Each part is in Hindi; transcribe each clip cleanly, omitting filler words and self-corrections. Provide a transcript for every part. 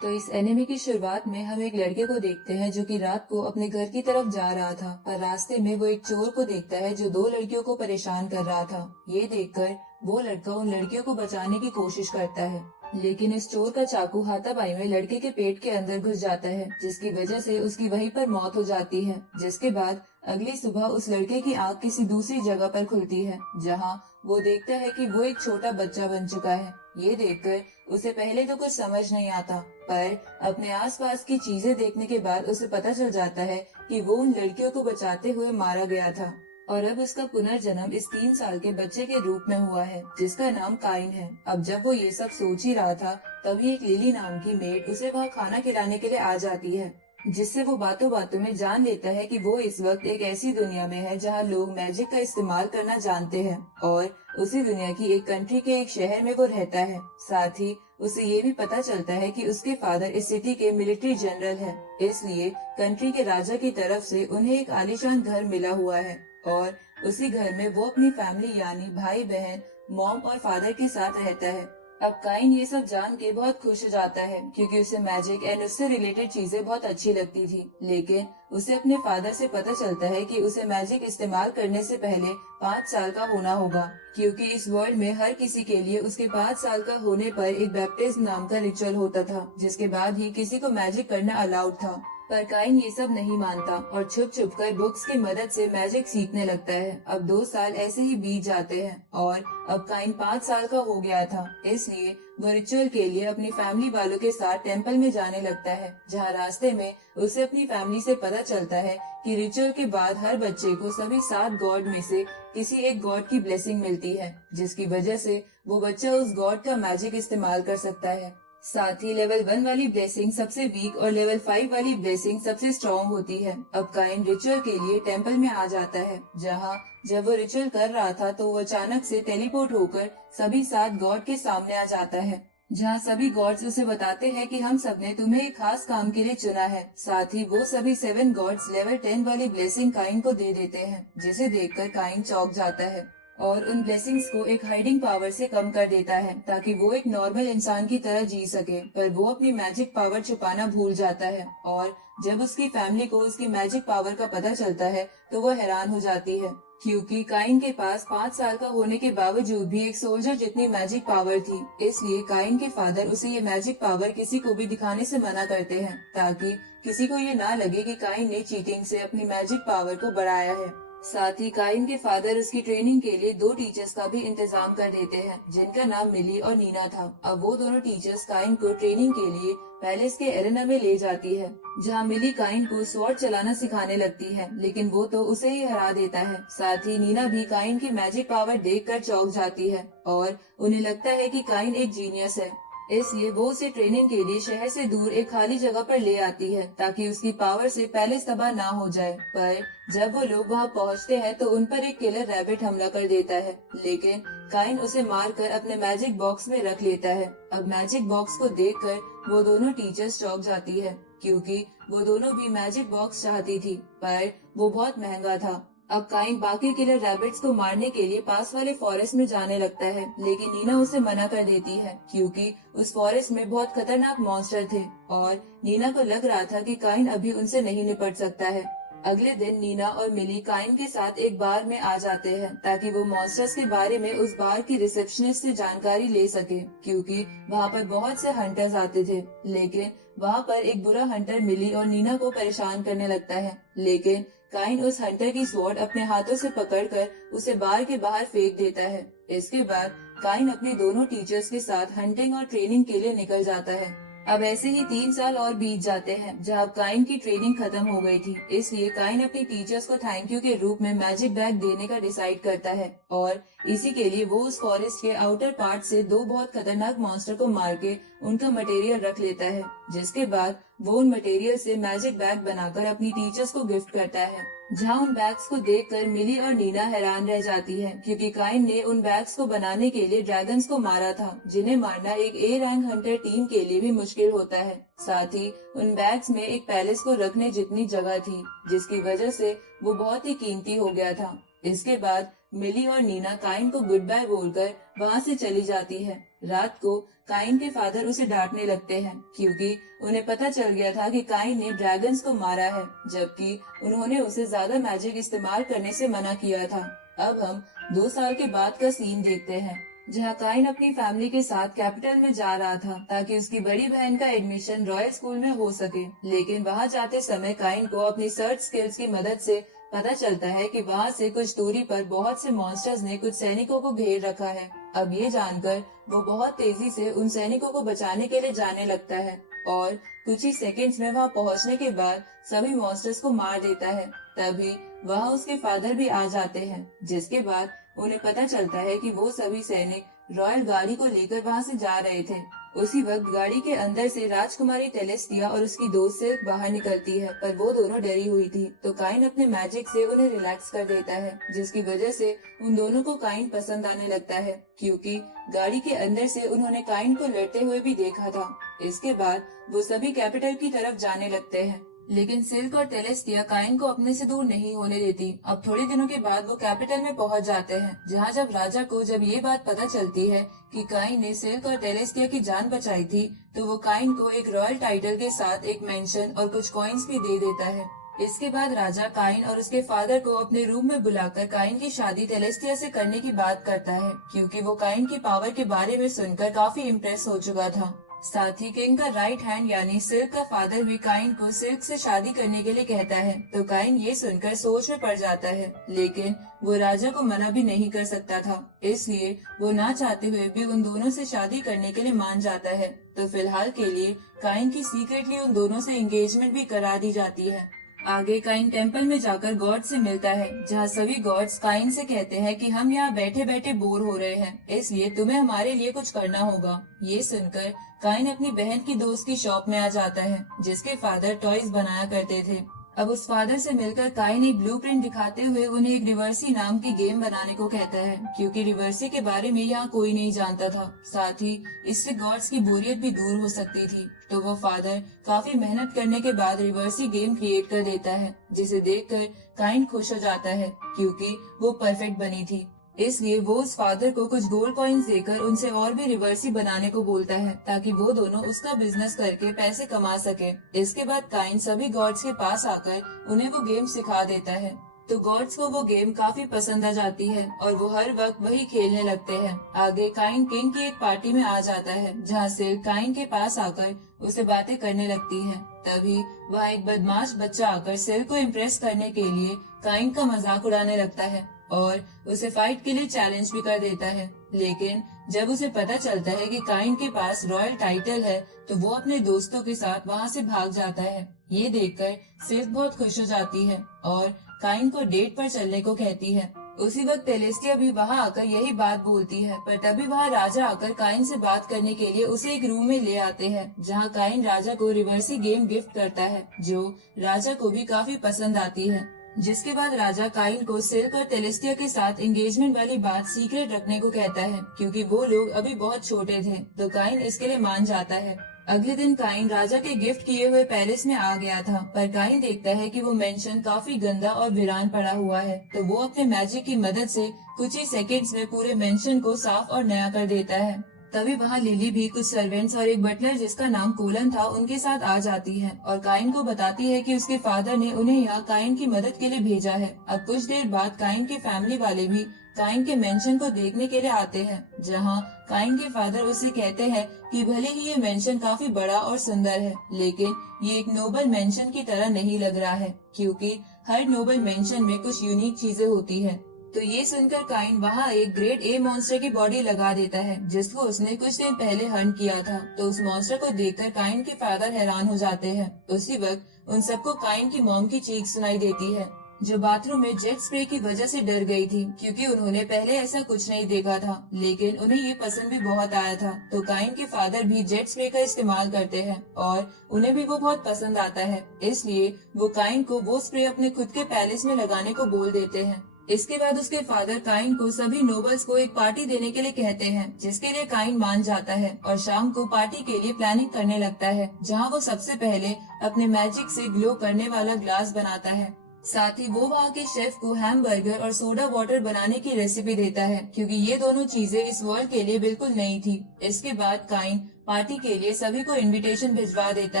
तो इस एनिमे की शुरुआत में हम एक लड़के को देखते हैं जो कि रात को अपने घर की तरफ जा रहा था, पर रास्ते में वो एक चोर को देखता है जो दो लड़कियों को परेशान कर रहा था। ये देखकर वो लड़का उन लड़कियों को बचाने की कोशिश करता है, लेकिन इस चोर का चाकू हाथापाई में लड़के के पेट के अंदर घुस जाता है, जिसकी वजह से उसकी वहीं पर मौत हो जाती है। जिसके बाद अगली सुबह उस लड़के की आंख किसी दूसरी जगह पर खुलती है, जहाँ वो देखता है कि वो एक छोटा बच्चा बन चुका है। ये देखकर उसे पहले तो कुछ समझ नहीं आता, पर अपने आसपास की चीजें देखने के बाद उसे पता चल जाता है कि वो उन लड़कियों को बचाते हुए मारा गया था और अब उसका पुनर्जन्म इस 3 साल के बच्चे के रूप में हुआ है, जिसका नाम काइन है। अब जब वो ये सब सोच ही रहा था, तभी एक लिली नाम की मेड उसे वहाँ खाना खिलाने के लिए आ जाती है, जिससे वो बातों बातों में जान लेता है कि वो इस वक्त एक ऐसी दुनिया में है जहाँ लोग मैजिक का इस्तेमाल करना जानते हैं और उसी दुनिया की एक कंट्री के एक शहर में वो रहता है। साथ ही उसे ये भी पता चलता है कि उसके फादर इस सिटी के मिलिट्री जनरल है, इसलिए कंट्री के राजा की तरफ से उन्हें एक आलीशान घर मिला हुआ है और उसी घर में वो अपनी फैमिली यानी भाई बहन, मॉम और फादर के साथ रहता है। अब काइन ये सब जान के बहुत खुश हो जाता है, क्योंकि उसे मैजिक एंड उससे रिलेटेड चीजें बहुत अच्छी लगती थी। लेकिन उसे अपने फादर से पता चलता है कि उसे मैजिक इस्तेमाल करने से पहले 5 साल का होना होगा, क्योंकि इस वर्ल्ड में हर किसी के लिए उसके 5 साल का होने पर एक बैप्टिज्म नाम का रिचुअल होता था, जिसके बाद ही किसी को मैजिक करना अलाउड था। पर काइन ये सब नहीं मानता और छुप छुप कर बुक्स की मदद से मैजिक सीखने लगता है। अब 2 साल ऐसे ही बीत जाते हैं और अब काइन 5 साल का हो गया था, इसलिए वो रिचुअल के लिए अपनी फैमिली वालों के साथ टेंपल में जाने लगता है, जहाँ रास्ते में उसे अपनी फैमिली से पता चलता है कि रिचुअल के बाद हर बच्चे को सभी 7 गॉड में से किसी एक गॉड की ब्लेसिंग मिलती है, जिसकी वजह से वो बच्चा उस गॉड का मैजिक इस्तेमाल कर सकता है। साथ ही लेवल 1 वाली ब्लेसिंग सबसे वीक और लेवल 5 वाली ब्लेसिंग सबसे स्ट्रॉन्ग होती है। अब काइन रिचुअल के लिए टेंपल में आ जाता है, जहाँ जब वो रिचुअल कर रहा था तो वो अचानक से टेलीपोर्ट होकर सभी 7 गॉड के सामने आ जाता है, जहाँ सभी गॉड्स उसे बताते हैं कि हम सबने तुम्हें एक खास काम के लिए चुना है। साथ ही वो सभी 7 गॉड्स लेवल 10 वाली ब्लेसिंग काइन को दे देते हैं, जिसे देखकर काइन चौंक जाता है और उन ब्लेसिंग्स को एक हाइडिंग पावर से कम कर देता है, ताकि वो एक नॉर्मल इंसान की तरह जी सके। पर वो अपनी मैजिक पावर छुपाना भूल जाता है और जब उसकी फैमिली को उसकी मैजिक पावर का पता चलता है तो वो हैरान हो जाती है, क्योंकि काइन के पास 5 साल का होने के बावजूद भी एक सोल्जर जितनी मैजिक पावर थी। इसलिए काइन के फादर उसे ये मैजिक पावर किसी को भी दिखाने से मना करते हैं, ताकि किसी को ये ना लगे कि काइन ने चीटिंग से अपनी मैजिक पावर को बढ़ाया है। साथ ही काइन के फादर उसकी ट्रेनिंग के लिए 2 टीचर्स का भी इंतजाम कर देते हैं, जिनका नाम मिली और नीना था। अब वो दोनों टीचर्स काइन को ट्रेनिंग के लिए पैलेस के एरेना में ले जाती है, जहाँ मिली काइन को स्वॉर्ड चलाना सिखाने लगती है, लेकिन वो तो उसे ही हरा देता है। साथ ही नीना भी काइन की मैजिक पावर देखकर चौंक जाती है और उन्हें लगता है कि काइन एक जीनियस है, इसलिए वो उसे ट्रेनिंग के लिए शहर से दूर एक खाली जगह पर ले आती है, ताकि उसकी पावर से पैलेस तबाह ना हो जाए। पर जब वो लोग वहाँ पहुँचते हैं तो उन पर एक किलर रैबिट हमला कर देता है, लेकिन काइन उसे मारकर अपने मैजिक बॉक्स में रख लेता है। अब मैजिक बॉक्स को देखकर वो दोनों टीचर्स चौंक जाती है, क्योंकि वो दोनों भी मैजिक बॉक्स चाहती थी, पर वो बहुत महंगा था। अब काइन बाकी किलर रैबिट्स को मारने के लिए पास वाले फॉरेस्ट में जाने लगता है, लेकिन नीना उसे मना कर देती है, क्योंकि उस फॉरेस्ट में बहुत खतरनाक मॉन्स्टर थे और नीना को लग रहा था कि काइन अभी उनसे नहीं निपट सकता है। अगले दिन नीना और मिली काइन के साथ एक बार में आ जाते हैं, ताकि वो मॉन्स्टर्स के बारे में उस बार की रिसेप्शनिस्ट से जानकारी ले सके, क्योंकि वहाँ पर बहुत से हंटर्स आते थे। लेकिन वहाँ पर एक बुरा हंटर मिली और नीना को परेशान करने लगता है, लेकिन काइन उस हंटर की स्वॉर्ड अपने हाथों से पकड़कर उसे बार के बाहर फेंक देता है। इसके बाद काइन अपने दोनों टीचर्स के साथ हंटिंग और ट्रेनिंग के लिए निकल जाता है। अब ऐसे ही 3 साल और बीत जाते हैं, जहाँ काइन की ट्रेनिंग खत्म हो गई थी, इसलिए काइन अपनी टीचर्स को थैंक यू के रूप में मैजिक बैग देने का डिसाइड करता है और इसी के लिए वो उस फॉरेस्ट के आउटर पार्ट से 2 बहुत खतरनाक मॉन्स्टर को मार के उनका मटेरियल रख लेता है, जिसके बाद वो उन मटेरियल से मैजिक बैग बनाकर अपनी टीचर्स को गिफ्ट करता है। जहाँ उन बैग्स को देखकर मिली और नीना हैरान रह जाती है, क्योंकि काइन ने उन बैग्स को बनाने के लिए ड्रैगन्स को मारा था, जिन्हें मारना एक ए रैंक हंटर टीम के लिए भी मुश्किल होता है। साथ ही उन बैग्स में एक पैलेस को रखने जितनी जगह थी, जिसकी वजह से वो बहुत ही कीमती हो गया था। इसके बाद मिली और नीना काइन को गुड बाय बोलकर वहाँ से चली जाती है। रात को काइन के फादर उसे डांटने लगते हैं क्योंकि उन्हें पता चल गया था कि काइन ने ड्रैगन्स को मारा है, जबकि उन्होंने उसे ज्यादा मैजिक इस्तेमाल करने से मना किया था। अब हम 2 साल के बाद का सीन देखते हैं, जहाँ काइन अपनी फैमिली के साथ कैपिटल में जा रहा था ताकि उसकी बड़ी बहन का एडमिशन रॉयल स्कूल में हो सके। लेकिन वहाँ जाते समय काइन को अपनी सर्च स्किल्स की मदद से पता चलता है कि वहाँ से कुछ दूरी पर बहुत से मॉन्स्टर्स ने कुछ सैनिकों को घेर रखा है। अब ये जानकर वो बहुत तेजी से उन सैनिकों को बचाने के लिए जाने लगता है और कुछ ही सेकंड्स में वहाँ पहुँचने के बाद सभी मॉन्स्टर्स को मार देता है। तभी वहाँ उसके फादर भी आ जाते हैं, जिसके बाद उन्हें पता चलता है कि वो सभी सैनिक रॉयल गाड़ी को लेकर वहाँ से जा रहे थे। उसी वक्त गाड़ी के अंदर से राजकुमारी टेलेस्टिया और उसकी दोस्त सिल्क बाहर निकलती है, पर वो दोनों डरी हुई थी। तो काइन अपने मैजिक से उन्हें रिलैक्स कर देता है, जिसकी वजह से उन दोनों को काइन पसंद आने लगता है, क्योंकि गाड़ी के अंदर से उन्होंने काइन को लड़ते हुए भी देखा था। इसके बाद वो सभी कैपिटल की तरफ जाने लगते हैं, लेकिन सिल्क और टेलेस्टिया काइन को अपने से दूर नहीं होने देती। अब थोड़े दिनों के बाद वो कैपिटल में पहुंच जाते हैं, जहां जब राजा को जब ये बात पता चलती है कि काइन ने सिल्क और टेलेस्टिया की जान बचाई थी, तो वो काइन को एक रॉयल टाइटल के साथ एक मेंशन और कुछ कॉइन्स भी दे देता है। इसके बाद राजा काइन और उसके फादर को अपने रूम में बुलाकर काइन की शादी टेलेस्टिया से करने की बात करता है, क्योंकि वो काइन की पावर के बारे में सुनकर काफी इम्प्रेस हो चुका था। साथ ही किंग का राइट हैंड यानी सिल्क का फादर भी काइन को सिल्क से शादी करने के लिए कहता है। तो काइन ये सुनकर सोच में पड़ जाता है, लेकिन वो राजा को मना भी नहीं कर सकता था, इसलिए वो ना चाहते हुए भी उन दोनों से शादी करने के लिए मान जाता है। तो फिलहाल के लिए काइन की सीक्रेटली उन दोनों से एंगेजमेंट भी करा दी जाती है। आगे काइन टेम्पल में जाकर गॉड से मिलता है, जहाँ सभी गॉड्स काइन से कहते हैं कि हम यहाँ बैठे बैठे बोर हो रहे हैं, इसलिए तुम्हें हमारे लिए कुछ करना होगा। ये सुनकर काइन अपनी बहन की दोस्त की शॉप में आ जाता है, जिसके फादर टॉयज बनाया करते थे। अब उस फादर से मिलकर काइन एक ब्लूप्रिंट दिखाते हुए उन्हें एक रिवर्सी नाम की गेम बनाने को कहता है, क्योंकि रिवर्सी के बारे में यहाँ कोई नहीं जानता था। साथ ही इससे गॉड्स की बोरियत भी दूर हो सकती थी। तो वो फादर काफी मेहनत करने के बाद रिवर्सी गेम क्रिएट कर देता है, जिसे देखकर काइन खुश हो जाता है, क्योंकि वो परफेक्ट बनी थी। इसलिए वो उस फादर को कुछ गोल्ड कॉइन्स देकर उनसे और भी रिवर्सी बनाने को बोलता है, ताकि वो दोनों उसका बिजनेस करके पैसे कमा सके। इसके बाद काइन सभी गॉड्स के पास आकर उन्हें वो गेम सिखा देता है। तो गॉड्स को वो गेम काफी पसंद आ जाती है और वो हर वक्त वही खेलने लगते हैं। आगे काइन किंग की एक पार्टी में आ जाता है, जहाँ सिल्क काइन के पास आकर उसे बातें करने लगती है। तभी वहाँ एक बदमाश बच्चा आकर सिल्क को इम्प्रेस करने के लिए काइन का मजाक उड़ाने लगता है और उसे फाइट के लिए चैलेंज भी कर देता है। लेकिन जब उसे पता चलता है कि काइन के पास रॉयल टाइटल है, तो वो अपने दोस्तों के साथ वहाँ से भाग जाता है। ये देखकर सिल्क बहुत खुश हो जाती है और काइन को डेट पर चलने को कहती है। उसी वक्त टेलेस्टिया भी वहाँ आकर यही बात बोलती है, पर तभी वहाँ राजा आकर काइन से बात करने के लिए उसे एक रूम में ले आते हैं, जहाँ काइन राजा को रिवर्सी गेम गिफ्ट करता है, जो राजा को भी काफी पसंद आती है। जिसके बाद राजा काइन को सिल्क और टेलेस्टिया के साथ एंगेजमेंट वाली बात सीक्रेट रखने को कहता है, क्योंकि वो लोग अभी बहुत छोटे थे। तो काइन इसके लिए मान जाता है। अगले दिन काइन राजा के गिफ्ट किए हुए पैलेस में आ गया था, पर काइन देखता है कि वो मेंशन काफी गंदा और वीरान पड़ा हुआ है। तो वो अपने मैजिक की मदद से कुछ ही सेकंड्स में पूरे मेंशन को साफ और नया कर देता है। तभी वहाँ लिली भी कुछ सर्वेंट्स और एक बटलर जिसका नाम कोलन था उनके साथ आ जाती है और काइन को बताती है कि उसके फादर ने उन्हें यहाँ काइन की मदद के लिए भेजा है। अब कुछ देर बाद काइन के फैमिली वाले भी काइन के मेंशन को देखने के लिए आते हैं, जहाँ काइन के फादर उसे कहते हैं कि भले ही ये मेंशन काफी बड़ा और सुंदर है, लेकिन ये एक नोबल मेंशन की तरह नहीं लग रहा है, क्योंकि हर नोबल मेंशन में कुछ यूनिक चीजें होती है। तो ये सुनकर काइन वहाँ एक ग्रेट ए मॉन्स्टर की बॉडी लगा देता है, जिसको उसने कुछ दिन पहले हंट किया था। तो उस मॉन्स्टर को देखकर काइन के फादर हैरान हो जाते हैं। उसी वक्त उन सबको काइन की मॉम की चीख सुनाई देती है, जो बाथरूम में जेट स्प्रे की वजह से डर गई थी, क्योंकि उन्होंने पहले ऐसा कुछ नहीं देखा था, लेकिन उन्हें ये पसंद भी बहुत आया था। तो काइन के फादर भी जेट स्प्रे का इस्तेमाल करते हैं और उन्हें भी वो बहुत पसंद आता है, इसलिए वो काइन को वो स्प्रे अपने खुद के पैलेस में लगाने को बोल देते हैं। इसके बाद उसके फादर काइन को सभी नोबल्स को एक पार्टी देने के लिए कहते हैं, जिसके लिए काइन मान जाता है और शाम को पार्टी के लिए प्लानिंग करने लगता है, जहां वो सबसे पहले अपने मैजिक से ग्लो करने वाला ग्लास बनाता है। साथ ही वो वहाँ के शेफ को हैमबर्गर और सोडा वाटर बनाने की रेसिपी देता है, क्योंकि ये दोनों चीजें इस वर्ल्ड के लिए बिल्कुल नई थी। इसके बाद काइन पार्टी के लिए सभी को इनविटेशन भिजवा देता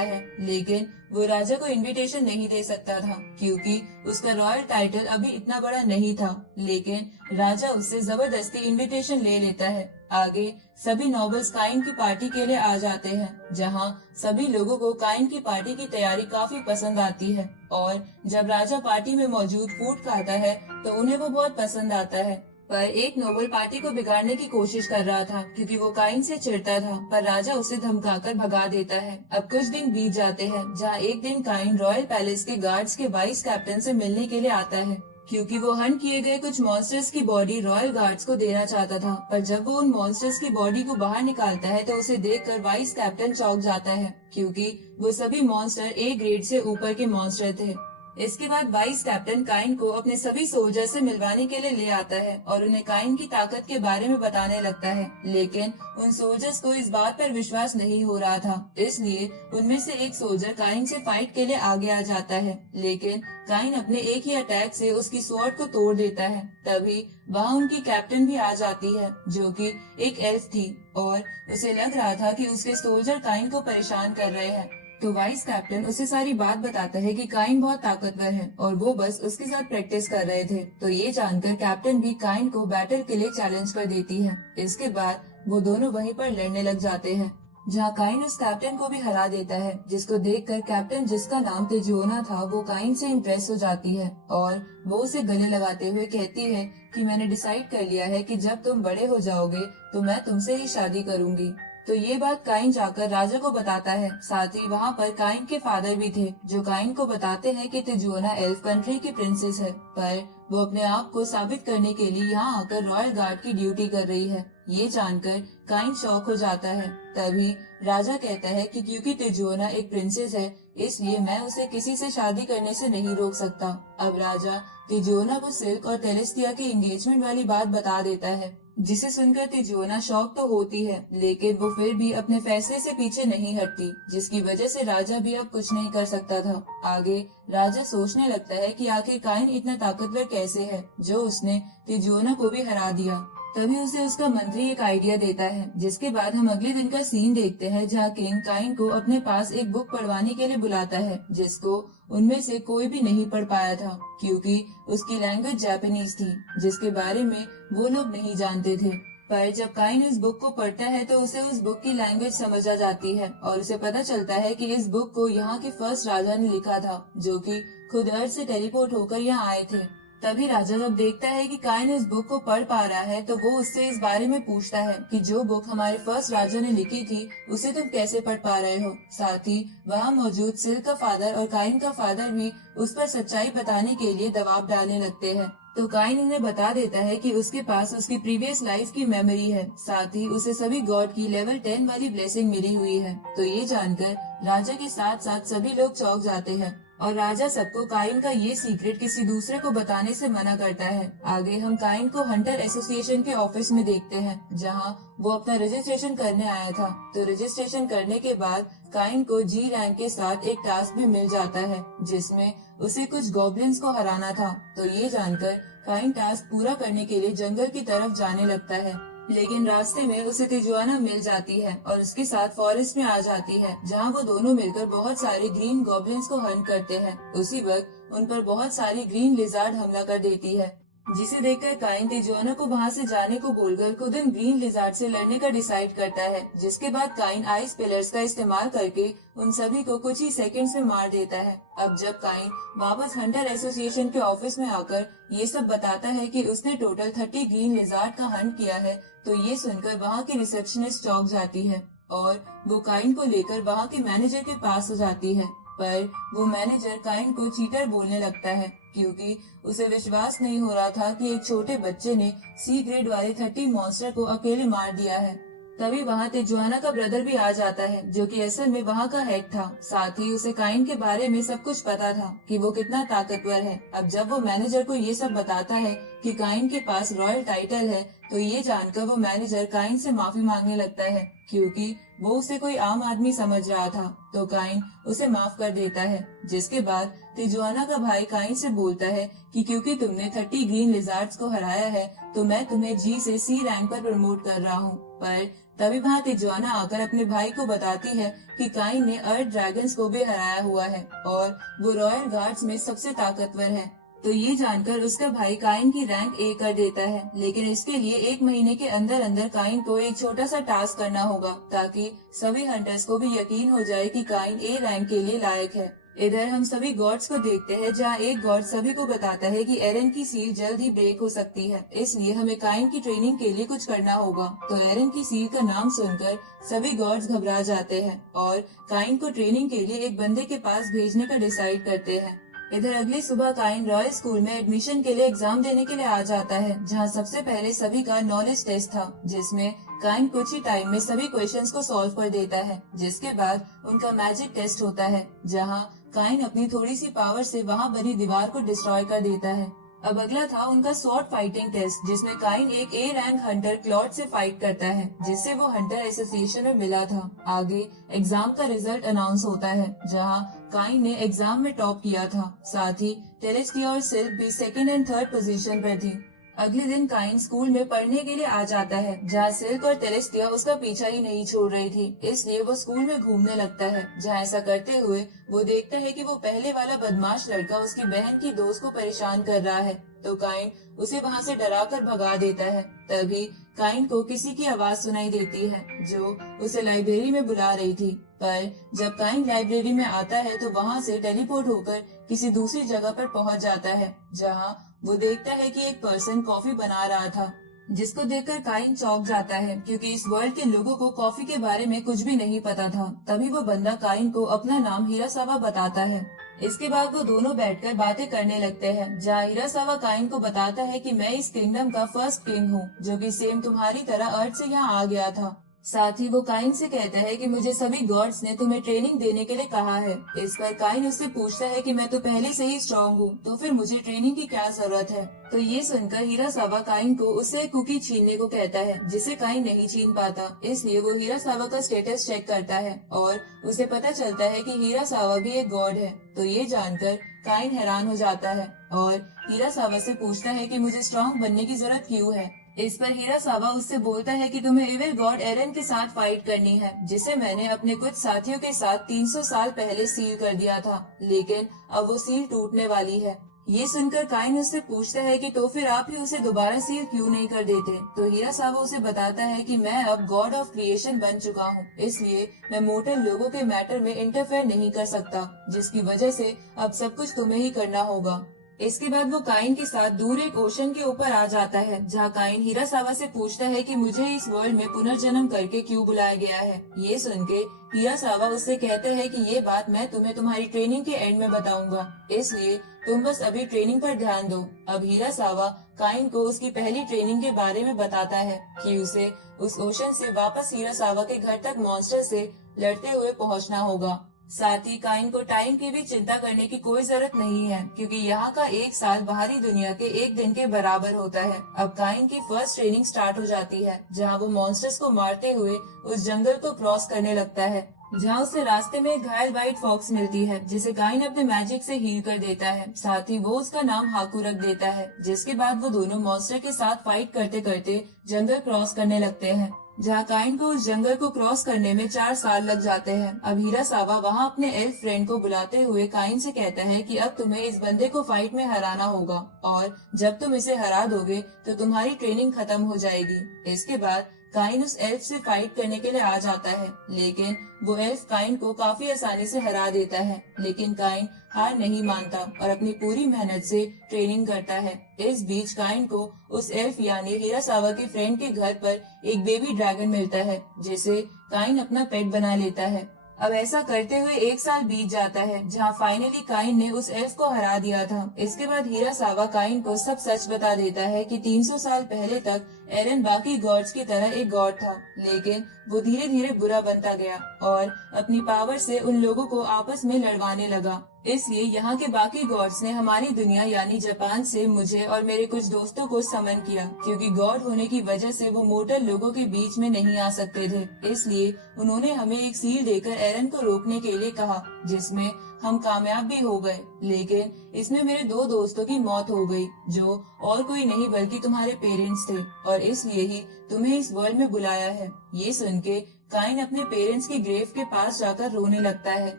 है, लेकिन वो राजा को इनविटेशन नहीं दे सकता था क्योंकि उसका रॉयल टाइटल अभी इतना बड़ा नहीं था। लेकिन राजा उससे जबरदस्ती इनविटेशन ले लेता है। आगे सभी नॉबल्स काइन की पार्टी के लिए आ जाते हैं, जहां सभी लोगों को काइन की पार्टी की तैयारी काफी पसंद आती है और जब राजा पार्टी में मौजूद फूड खाता है तो उन्हें वो बहुत पसंद आता है। पर एक नोबल पार्टी को बिगाड़ने की कोशिश कर रहा था क्योंकि वो काइन से चिढ़ता था, पर राजा उसे धमकाकर भगा देता है। अब कुछ दिन बीत जाते हैं, जहाँ एक दिन काइन रॉयल पैलेस के गार्ड्स के वाइस कैप्टन से मिलने के लिए आता है, क्योंकि वो हंट किए गए कुछ मॉन्स्टर्स की बॉडी रॉयल गार्ड्स को देना चाहता था। पर जब वो उन मॉन्स्टर्स की बॉडी को बाहर निकालता है तो उसे देखकर वाइस कैप्टन चौंक जाता है, क्योंकि वो सभी मॉन्स्टर ए ग्रेड से ऊपर के मॉन्स्टर थे। इसके बाद वाइस कैप्टन काइन को अपने सभी सोल्जर से मिलवाने के लिए ले आता है और उन्हें काइन की ताकत के बारे में बताने लगता है, लेकिन उन सोल्जर्स को इस बात पर विश्वास नहीं हो रहा था। इसलिए उनमें से एक सोल्जर काइन से फाइट के लिए आगे आ जाता है, लेकिन काइन अपने एक ही अटैक से उसकी स्वॉर्ड को तोड़ देता है। तभी वहाँ उनकी कैप्टन भी आ जाती है, जो कि एक एल्फ थी और उसे लग रहा था कि उसके सोल्जर काइन को परेशान कर रहे हैं। तो वाइस कैप्टन उसे सारी बात बताता है कि काइन बहुत ताकतवर है और वो बस उसके साथ प्रैक्टिस कर रहे थे। तो ये जानकर कैप्टन भी काइन को बैटल के लिए चैलेंज कर देती है। इसके बाद वो दोनों वहीं पर लड़ने लग जाते हैं, जहाँ काइन उस कैप्टन को भी हरा देता है, जिसको देखकर कैप्टन, जिसका नाम तेजुओना था, वो काइन से इम्प्रेस हो जाती है और वो उसे गले लगाते हुए कहती है कि मैंने डिसाइड कर लिया है कि जब तुम बड़े हो जाओगे तो मैं तुमसे ही शादी करूंगी। तो ये बात काइन जाकर राजा को बताता है। साथ ही वहाँ पर काइन के फादर भी थे, जो काइन को बताते हैं कि तेजुओना एल्फ कंट्री की प्रिंसेस है, पर वो अपने आप को साबित करने के लिए यहाँ आकर रॉयल गार्ड की ड्यूटी कर रही है। ये जानकर काइन शॉक हो जाता है। तभी राजा कहता है कि क्योंकि तेजुओना एक प्रिंसेस है, इसलिए मैं उसे किसी से शादी करने से नहीं रोक सकता। अब राजा तेजुओना को सिल्क और टेलेस्टिया की एंगेजमेंट वाली बात बता देता है, जिसे सुनकर तेजुओना शॉक तो होती है, लेकिन वो फिर भी अपने फैसले से पीछे नहीं हटती, जिसकी वजह से राजा भी अब कुछ नहीं कर सकता था। आगे राजा सोचने लगता है कि आखिर काइन इतना ताकतवर कैसे है, जो उसने तेजुओना को भी हरा दिया। तभी उसे उसका मंत्री एक आइडिया देता है, जिसके बाद हम अगले दिन का सीन देखते हैं, जहाँ किंग काइन को अपने पास एक बुक पढ़वाने के लिए बुलाता है, जिसको उनमें से कोई भी नहीं पढ़ पाया था, क्योंकि उसकी लैंग्वेज जापानीज थी, जिसके बारे में वो लोग नहीं जानते थे। पर जब काइन इस बुक को पढ़ता है तो उसे उस बुक की लैंग्वेज समझ आ जाती है और उसे पता चलता है कि इस बुक को यहाँ के फर्स्ट राजा ने लिखा था, जो कि खुद अर्थ से टेलीपोर्ट होकर यहाँ आए थे। तभी राजा जब देखता है कि काइन इस बुक को पढ़ पा रहा है, तो वो उससे इस बारे में पूछता है कि जो बुक हमारे फर्स्ट राजा ने लिखी थी, उसे तुम कैसे पढ़ पा रहे हो। साथ ही वहाँ मौजूद सिल्क का फादर और काइन का फादर भी उस पर सच्चाई बताने के लिए दबाव डालने लगते हैं। तो काइन उन्हें बता देता है कि उसके पास उसकी प्रीवियस लाइफ की मेमोरी है, साथ ही उसे सभी गॉड की लेवल 10 वाली ब्लेसिंग मिली हुई है। तो ये जानकर राजा के साथ साथ सभी लोग चौंक जाते हैं और राजा सबको काइन का ये सीक्रेट किसी दूसरे को बताने से मना करता है। आगे हम काइन को हंटर एसोसिएशन के ऑफिस में देखते हैं, जहां वो अपना रजिस्ट्रेशन करने आया था। तो रजिस्ट्रेशन करने के बाद काइन को जी रैंक के साथ एक टास्क भी मिल जाता है, जिसमें उसे कुछ गॉब्लिन्स को हराना था। तो ये जानकर काइन टास्क पूरा करने के लिए जंगल की तरफ जाने लगता है, लेकिन रास्ते में उसे तेजुआना मिल जाती है और उसके साथ फॉरेस्ट में आ जाती है, जहां वो दोनों मिलकर बहुत सारे ग्रीन गॉब्लिन्स को हंट करते हैं। उसी वक्त उन पर बहुत सारी ग्रीन लिजार्ड हमला कर देती है, जिसे देखकर काइन तेजुआना को वहां से जाने को बोलकर खुद इन ग्रीन लिजार्ड से लड़ने का डिसाइड करता है। जिसके बाद काइन आइस पिलर्स का इस्तेमाल करके उन सभी को कुछ ही सेकंड्स में मार देता है। अब जब काइन वापस हंटर एसोसिएशन के ऑफिस में आकर ये सब बताता है कि उसने टोटल 30 ग्रीन लिजार्ड का हंट किया है, तो ये सुनकर वहाँ की रिसेप्शनिस्ट चौंक जाती है और वो काइन को लेकर वहाँ के मैनेजर के पास हो जाती है। पर वो मैनेजर काइन को चीटर बोलने लगता है, क्योंकि उसे विश्वास नहीं हो रहा था कि एक छोटे बच्चे ने सी ग्रेड वाले 30 मॉन्स्टर को अकेले मार दिया है। तभी वहाँ तेजुआना का ब्रदर भी आ जाता है, जो कि असल में वहाँ का हेड था। साथ ही उसे काइन के बारे में सब कुछ पता था कि वो कितना ताकतवर है। अब जब वो मैनेजर को ये सब बताता है कि काइन के पास रॉयल टाइटल है, तो ये जानकर वो मैनेजर काइन से माफी मांगने लगता है, क्योंकि वो उसे कोई आम आदमी समझ रहा था, तो काइन उसे माफ कर देता है। जिसके बाद तिजुआना का भाई काइन से बोलता है कि क्योंकि तुमने 30 ग्रीन लिजार्ड्स को हराया है तो मैं तुम्हें जी से सी रैंक पर प्रमोट कर रहा हूँ। पर तभी वहाँ तिजुआना आकर अपने भाई को बताती है कि काइन ने अर्थ ड्रैगन्स को भी हराया हुआ है और वो रॉयल गार्ड्स में सबसे ताकतवर है। तो ये जानकर उसका भाई काइन की रैंक ए कर देता है, लेकिन इसके लिए 1 महीने के अंदर अंदर काइन को एक छोटा सा टास्क करना होगा ताकि सभी हंटर्स को भी यकीन हो जाए कि काइन ए रैंक के लिए लायक है। इधर हम सभी गॉड्स को देखते हैं जहाँ एक गॉड सभी को बताता है कि एरन की सील जल्द ही ब्रेक हो सकती है, इसलिए हमें काइन की ट्रेनिंग के लिए कुछ करना होगा। तो एरन की सील का नाम सुनकर सभी गॉड्स घबरा जाते हैं और काइन को ट्रेनिंग के लिए एक बंदे के पास भेजने का डिसाइड करते हैं। इधर अगली सुबह काइन रॉयल स्कूल में एडमिशन के लिए एग्जाम देने के लिए आ जाता है, जहाँ सबसे पहले सभी का नॉलेज टेस्ट था, जिसमें काइन कुछ ही टाइम में सभी क्वेश्चंस को सॉल्व कर देता है। जिसके बाद उनका मैजिक टेस्ट होता है, जहाँ काइन अपनी थोड़ी सी पावर से वहाँ बनी दीवार को डिस्ट्रॉय कर देता है। अब अगला था उनका स्वॉर्ड फाइटिंग टेस्ट, जिसमें काइन एक ए रैंक हंटर क्लॉड से फाइट करता है, जिससे वो हंटर एसोसिएशन में मिला था। आगे एग्जाम का रिजल्ट अनाउंस होता है, जहां काइन ने एग्जाम में टॉप किया था। साथ ही टेलेस्टिया और सिल्क भी सेकंड एंड थर्ड पोजीशन पर थी। अगले दिन काइन स्कूल में पढ़ने के लिए आ जाता है, जहाँ सिल्क और टेलेस्टिया उसका पीछा ही नहीं छोड़ रही थी, इसलिए वो स्कूल में घूमने लगता है। जहाँ ऐसा करते हुए वो देखता है कि वो पहले वाला बदमाश लड़का उसकी बहन की दोस्त को परेशान कर रहा है, तो काइन उसे वहाँ से डराकर भगा देता है। तभी काइन को किसी की आवाज सुनाई देती है जो उसे लाइब्रेरी में बुला रही थी। पर जब काइन लाइब्रेरी में आता है तो वहाँ से टेलीपोर्ट होकर किसी दूसरी जगह पर पहुँच जाता है, जहाँ वो देखता है कि एक पर्सन कॉफी बना रहा था, जिसको देखकर काइन चौंक जाता है क्योंकि इस वर्ल्ड के लोगों को कॉफी के बारे में कुछ भी नहीं पता था। तभी वो बंदा काइन को अपना नाम हिरासावा बताता है। इसके बाद वो दोनों बैठकर बातें करने लगते हैं, जहाँ हिरासावा काइन को बताता है कि मैं इस किंगडम का फर्स्ट किंग हूँ, जो कि सेम तुम्हारी तरह अर्थ से यहाँ आ गया था। साथ ही वो काइन से कहता है कि मुझे सभी गॉड्स ने तुम्हें ट्रेनिंग देने के लिए कहा है। इस पर काइन उससे पूछता है कि मैं तो पहले से ही स्ट्रांग हूँ, तो फिर मुझे ट्रेनिंग की क्या जरूरत है। तो ये सुनकर हिरासावा काइन को उससे एक कुकी छीनने को कहता है, जिसे काइन नहीं छीन पाता। इसलिए वो हिरासावा का स्टेटस चेक करता है और उसे पता चलता है कि हिरासावा भी एक गॉड है। तो ये जानकर काइन हैरान हो जाता है और हिरासावा से पूछता है कि मुझे स्ट्रांग बनने की जरूरत क्यों है। इस पर हिरासावा उससे बोलता है कि तुम्हें इविल गॉड एरन के साथ फाइट करनी है, जिसे मैंने अपने कुछ साथियों के साथ 300 साल पहले सील कर दिया था, लेकिन अब वो सील टूटने वाली है। ये सुनकर काइन उससे पूछता है कि तो फिर आप ही उसे दोबारा सील क्यों नहीं कर देते। तो हिरासावा उसे बताता है कि मैं अब गॉड ऑफ क्रिएशन बन चुका हूँ, इसलिए मैं मोर्टल लोगों के मैटर में इंटरफेयर नहीं कर सकता, जिसकी वजह से अब सब कुछ तुम्हें ही करना होगा। इसके बाद वो काइन के साथ दूर एक ओशन के ऊपर आ जाता है, जहाँ काइन हिरासावा से पूछता है कि मुझे इस वर्ल्ड में पुनर्जन्म करके क्यों बुलाया गया है। ये सुन के हिरासावा उससे कहते हैं कि ये बात मैं तुम्हें तुम्हारी ट्रेनिंग के एंड में बताऊंगा, इसलिए तुम बस अभी ट्रेनिंग पर ध्यान दो। अब हिरासावा काइन को उसकी पहली ट्रेनिंग के बारे में बताता है कि उसे उस ओशन से वापस हिरासावा के घर तक मॉन्स्टर से लड़ते हुए पहुँचना होगा। साथ ही काइन को टाइम की भी चिंता करने की कोई जरूरत नहीं है, क्योंकि यहाँ का 1 साल बाहरी दुनिया के 1 दिन के बराबर होता है। अब काइन की फर्स्ट ट्रेनिंग स्टार्ट हो जाती है, जहाँ वो मॉन्स्टर्स को मारते हुए उस जंगल को क्रॉस करने लगता है, जहाँ उसे रास्ते में एक घायल व्हाइट फॉक्स मिलती है, जिसे काइन अपने मैजिक से हील कर देता है। साथ ही वो उसका नाम हाकू रख देता है। जिसके बाद वो दोनों मॉन्स्टर के साथ फाइट करते करते जंगल क्रॉस करने लगते हैं, जहाँ काइन को उस जंगल को क्रॉस करने में 4 साल लग जाते हैं। अब हिरासावा वहाँ अपने एल्फ फ्रेंड को बुलाते हुए काइन से कहता है कि अब तुम्हें इस बंदे को फाइट में हराना होगा, और जब तुम इसे हरा दोगे तो तुम्हारी ट्रेनिंग खत्म हो जाएगी। इसके बाद काइन उस एल्फ से फाइट करने के लिए आ जाता है, लेकिन वो एल्फ काइन को काफी आसानी से हरा देता है। लेकिन काइन हार नहीं मानता और अपनी पूरी मेहनत से ट्रेनिंग करता है। इस बीच काइन को उस एल्फ यानी हिरासावा के फ्रेंड के घर पर एक बेबी ड्रैगन मिलता है, जिसे काइन अपना पेट बना लेता है। अब ऐसा करते हुए 1 साल बीत जाता है, जहाँ फाइनली काइन ने उस एल्फ को हरा दिया था। इसके बाद हिरासावा काइन को सब सच बता देता है कि 300 साल पहले तक एरन बाकी गॉड्स की तरह एक गॉड था, लेकिन वो धीरे धीरे बुरा बनता गया और अपनी पावर से उन लोगों को आपस में लड़वाने लगा। इसलिए यहाँ के बाकी गॉड्स ने हमारी दुनिया यानी जापान से मुझे और मेरे कुछ दोस्तों को समन किया, क्योंकि गॉड होने की वजह से वो मोर्टल लोगों के बीच में नहीं आ सकते थे। इसलिए उन्होंने हमें एक सील देकर एरन को रोकने के लिए कहा, जिसमें हम कामयाब भी हो गए। लेकिन इसमें मेरे 2 दोस्तों की मौत हो गई, जो और कोई नहीं बल्कि तुम्हारे पेरेंट्स थे, और इसलिए ही तुम्हें इस वर्ल्ड में बुलाया है। ये सुन के काइन अपने पेरेंट्स की ग्रेव के पास जाकर रोने लगता है,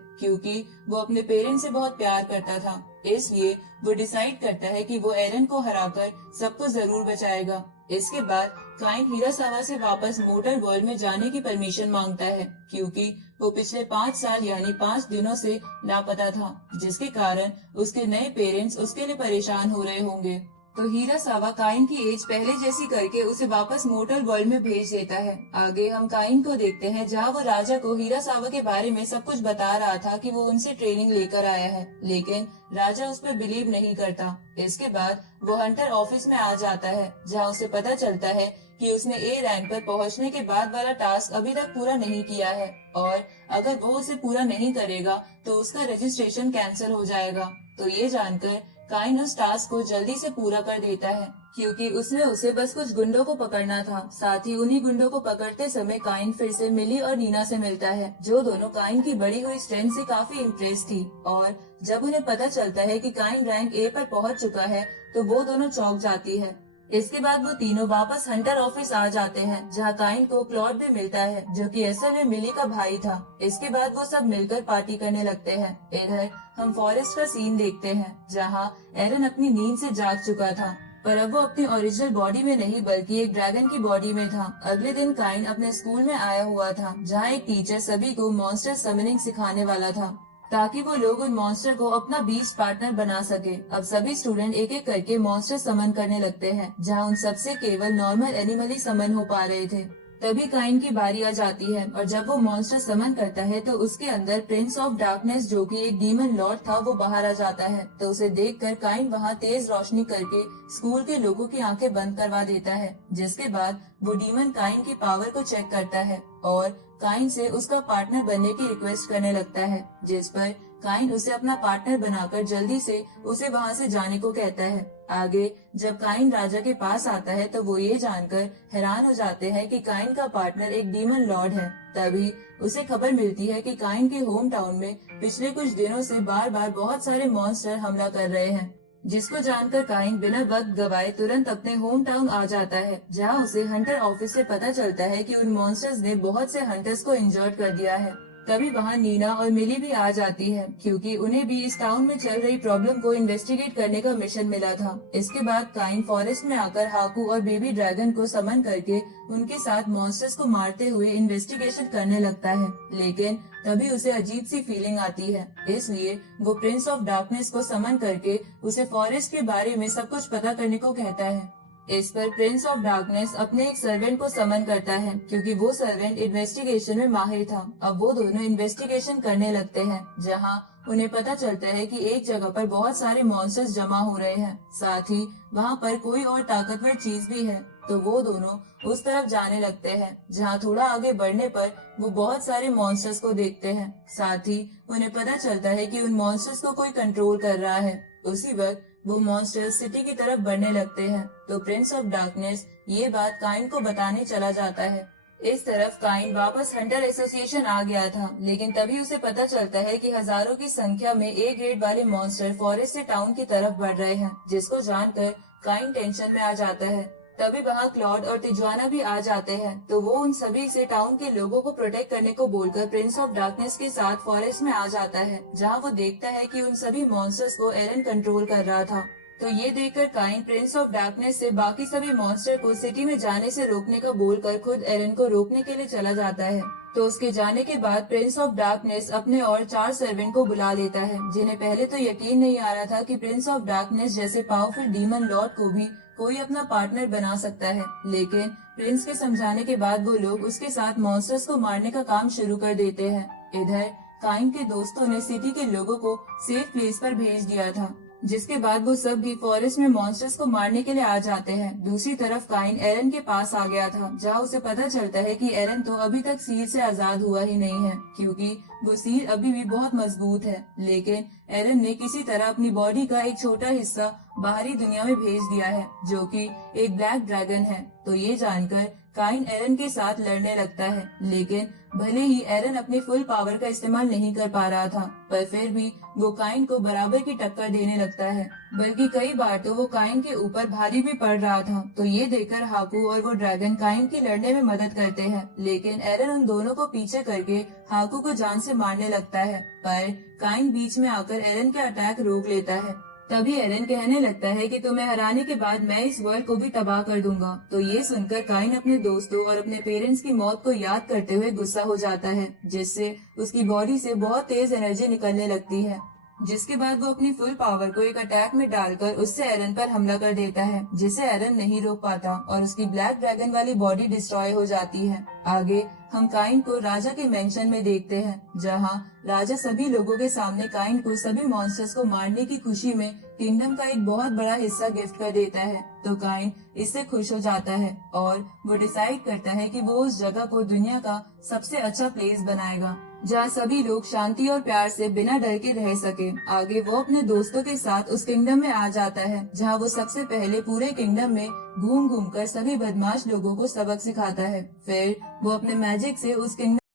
क्योंकि वो अपने पेरेंट्स से बहुत प्यार करता था। इसलिए वो डिसाइड करता है कि वो एरन को हराकर सबको जरूर बचाएगा। इसके बाद काइन हिरासावा से वापस मोटर वर्ल्ड में जाने की परमिशन मांगता है, क्योंकि वो पिछले 5 साल यानी 5 दिनों से लापता था, जिसके कारण उसके नए पेरेंट्स उसके लिए परेशान हो रहे होंगे। तो हिरासावा काइन की एज पहले जैसी करके उसे वापस मोटर वर्ल्ड में भेज देता है। आगे हम काइन को देखते हैं, जहाँ वो राजा को हिरासावा के बारे में सब कुछ बता रहा था कि वो उनसे ट्रेनिंग लेकर आया है, लेकिन राजा उस पर बिलीव नहीं करता। इसके बाद वो हंटर ऑफिस में आ जाता है, जहाँ उसे पता चलता है कि उसने ए रैंक पर पहुंचने के बाद वाला टास्क अभी तक पूरा नहीं किया है, और अगर वो उसे पूरा नहीं करेगा तो उसका रजिस्ट्रेशन कैंसिल हो जाएगा। तो ये जानकर काइन उस टास्क को जल्दी से पूरा कर देता है, क्योंकि उसमें उसे बस कुछ गुंडों को पकड़ना था। साथ ही उन्हीं गुंडों को पकड़ते समय काइन फिर से मिली और नीना से मिलता है, जो दोनों काइन की बढ़ी हुई स्ट्रेंथ से काफी इम्प्रेस थी। और जब उन्हें पता चलता है कि काइन रैंक ए पर पहुंच चुका है, तो वो दोनों चौंक जाती है। इसके बाद वो तीनों वापस हंटर ऑफिस आ जाते हैं, जहाँ काइन को क्लॉड भी मिलता है, जो कि असल में मिली का भाई था। इसके बाद वो सब मिलकर पार्टी करने लगते हैं। इधर हम फॉरेस्ट का सीन देखते हैं, जहाँ एरन अपनी नींद से जाग चुका था, पर अब वो अपनी ओरिजिनल बॉडी में नहीं बल्कि एक ड्रैगन की बॉडी में था। अगले दिन काइन अपने स्कूल में आया हुआ था, जहाँ एक टीचर सभी को मॉन्स्टर समनिंग सिखाने वाला था, ताकि वो लोग उन मॉन्स्टर को अपना बीस्ट पार्टनर बना सके। अब सभी स्टूडेंट एक एक करके मॉन्स्टर समन करने लगते हैं, जहाँ उन सबसे केवल नॉर्मल एनिमल ही समन हो पा रहे थे। तभी काइन की बारी आ जाती है, और जब वो मॉन्स्टर समन करता है तो उसके अंदर प्रिंस ऑफ डार्कनेस, जो कि एक डीमन लॉर्ड था, वो बाहर आ जाता है। तो उसे देखकर काइन वहाँ तेज रोशनी करके स्कूल के लोगों की आंखें बंद करवा देता है, जिसके बाद वो डीमन काइन की पावर को चेक करता है और काइन से उसका पार्टनर बनने की रिक्वेस्ट करने लगता है, जिस पर काइन उसे अपना पार्टनर बनाकर जल्दी से उसे वहाँ से जाने को कहता है। आगे जब काइन राजा के पास आता है तो वो ये जानकर हैरान हो जाते हैं कि काइन का पार्टनर एक डीमन लॉर्ड है। तभी उसे खबर मिलती है कि काइन के होम टाउन में पिछले कुछ दिनों से बार बार बहुत सारे मॉन्स्टर हमला कर रहे हैं, जिसको जानकर काइन बिना वक्त गवाए तुरंत अपने होम टाउन आ जाता है, जहां उसे हंटर ऑफिस से पता चलता है कि उन मॉन्स्टर्स ने बहुत से हंटर्स को इंजर्ड कर दिया है। तभी वहां नीना और मिली भी आ जाती है, क्योंकि उन्हें भी इस टाउन में चल रही प्रॉब्लम को इन्वेस्टिगेट करने का मिशन मिला था। इसके बाद काइन फॉरेस्ट में आकर हाकू और बेबी ड्रैगन को समन करके उनके साथ मॉन्स्टर्स को मारते हुए इन्वेस्टिगेशन करने लगता है, लेकिन तभी उसे अजीब सी फीलिंग आती है। इसलिए वो प्रिंस ऑफ डार्कनेस को समन करके उसे फॉरेस्ट के बारे में सब कुछ पता करने को कहता है। इस पर प्रिंस ऑफ डार्कनेस अपने एक सर्वेंट को समन करता है, क्योंकि वो सर्वेंट इन्वेस्टिगेशन में माहिर था। अब वो दोनों इन्वेस्टिगेशन करने लगते हैं, जहां उन्हें पता चलता है कि एक जगह पर बहुत सारे मॉन्स्टर्स जमा हो रहे हैं, साथ ही वहां पर कोई और ताकतवर चीज भी है। तो वो दोनों उस तरफ जाने लगते हैं, जहां थोड़ा आगे बढ़ने पर वो बहुत सारे मॉन्स्टर्स को देखते हैं। साथ ही उन्हें पता चलता है कि उन मॉन्स्टर्स को कोई कंट्रोल कर रहा है। उसी वक्त वो मॉन्स्टर्स सिटी की तरफ बढ़ने लगते हैं, तो प्रिंस ऑफ डार्कनेस ये बात काइन को बताने चला जाता है। इस तरफ काइन वापस हंटर एसोसिएशन आ गया था, लेकिन तभी उसे पता चलता है कि हजारों की संख्या में ए ग्रेड वाले मॉन्स्टर फॉरेस्ट से टाउन की तरफ बढ़ रहे हैं, जिसको जानकर काइन टेंशन में आ जाता है। तभी वहाँ क्लॉड और तिजुआना भी आ जाते हैं, तो वो उन सभी से टाउन के लोगों को प्रोटेक्ट करने को बोलकर प्रिंस ऑफ डार्कनेस के साथ फॉरेस्ट में आ जाता है, जहाँ वो देखता है कि उन सभी मॉन्स्टर्स को एरन कंट्रोल कर रहा था। तो ये देखकर काइन प्रिंस ऑफ डार्कनेस से बाकी सभी मॉन्स्टर को सिटी में जाने से रोकने का बोलकर खुद एरन को रोकने के लिए चला जाता है। तो उसके जाने के बाद प्रिंस ऑफ डार्कनेस अपने और 4 सर्वेंट को बुला लेता है, जिन्हें पहले तो यकीन नहीं आ रहा था कि प्रिंस ऑफ डार्कनेस जैसे पावरफुल डीमन लॉर्ड को भी कोई अपना पार्टनर बना सकता है। लेकिन प्रिंस के समझाने के बाद वो लोग उसके साथ मॉन्स्टर्स को मारने का काम शुरू कर देते हैं। इधर काइन के दोस्तों ने सिटी के लोगों को सेफ प्लेस पर भेज दिया था। जिसके बाद वो सब भी फॉरेस्ट में मॉन्स्टर्स को मारने के लिए आ जाते हैं। दूसरी तरफ काइन एरन के पास आ गया था, जहाँ उसे पता चलता है कि एरन तो अभी तक सील से आजाद हुआ ही नहीं है, क्योंकि वो सील अभी भी बहुत मजबूत है। लेकिन एरन ने किसी तरह अपनी बॉडी का एक छोटा हिस्सा बाहरी दुनिया में भेज दिया है, जो कि एक ब्लैक ड्रैगन है। तो ये जानकर काइन एरन के साथ लड़ने लगता है, लेकिन भले ही एरन अपनी फुल पावर का इस्तेमाल नहीं कर पा रहा था, पर फिर भी वो काइन को बराबर की टक्कर देने लगता है। बल्कि कई बार तो वो काइन के ऊपर भारी भी पड़ रहा था। तो ये देखकर हाकू और वो ड्रैगन काइन की लड़ने में मदद करते हैं, लेकिन एरन उन दोनों को पीछे करके हाकू को जान से मारने लगता है। पर काइन बीच में आकर एरन के अटैक रोक लेता है। तभी एरन कहने लगता है कि तुम्हें हराने के बाद मैं इस वर्ल्ड को भी तबाह कर दूंगा। तो ये सुनकर काइन अपने दोस्तों और अपने पेरेंट्स की मौत को याद करते हुए गुस्सा हो जाता है, जिससे उसकी बॉडी से बहुत तेज एनर्जी निकलने लगती है। जिसके बाद वो अपनी फुल पावर को एक अटैक में डालकर उससे एरन पर हमला कर देता है, जिसे एरन नहीं रोक पाता और उसकी ब्लैक ड्रैगन वाली बॉडी डिस्ट्रॉय हो जाती है। आगे हम काइन को राजा के मेंशन में देखते हैं, जहां राजा सभी लोगों के सामने काइन को सभी मॉन्स्टर्स को मारने की खुशी में किंगडम का एक बहुत बड़ा हिस्सा गिफ्ट कर देता है। तो काइन इससे खुश हो जाता है और वो डिसाइड करता है कि वो उस जगह को दुनिया का सबसे अच्छा प्लेस बनाएगा, जहाँ सभी लोग शांति और प्यार से बिना डर के रह सके। आगे वो अपने दोस्तों के साथ उस किंगडम में आ जाता है, जहाँ वो सबसे पहले पूरे किंगडम में घूम घूम कर सभी बदमाश लोगों को सबक सिखाता है। फिर वो अपने मैजिक से उस किंगडम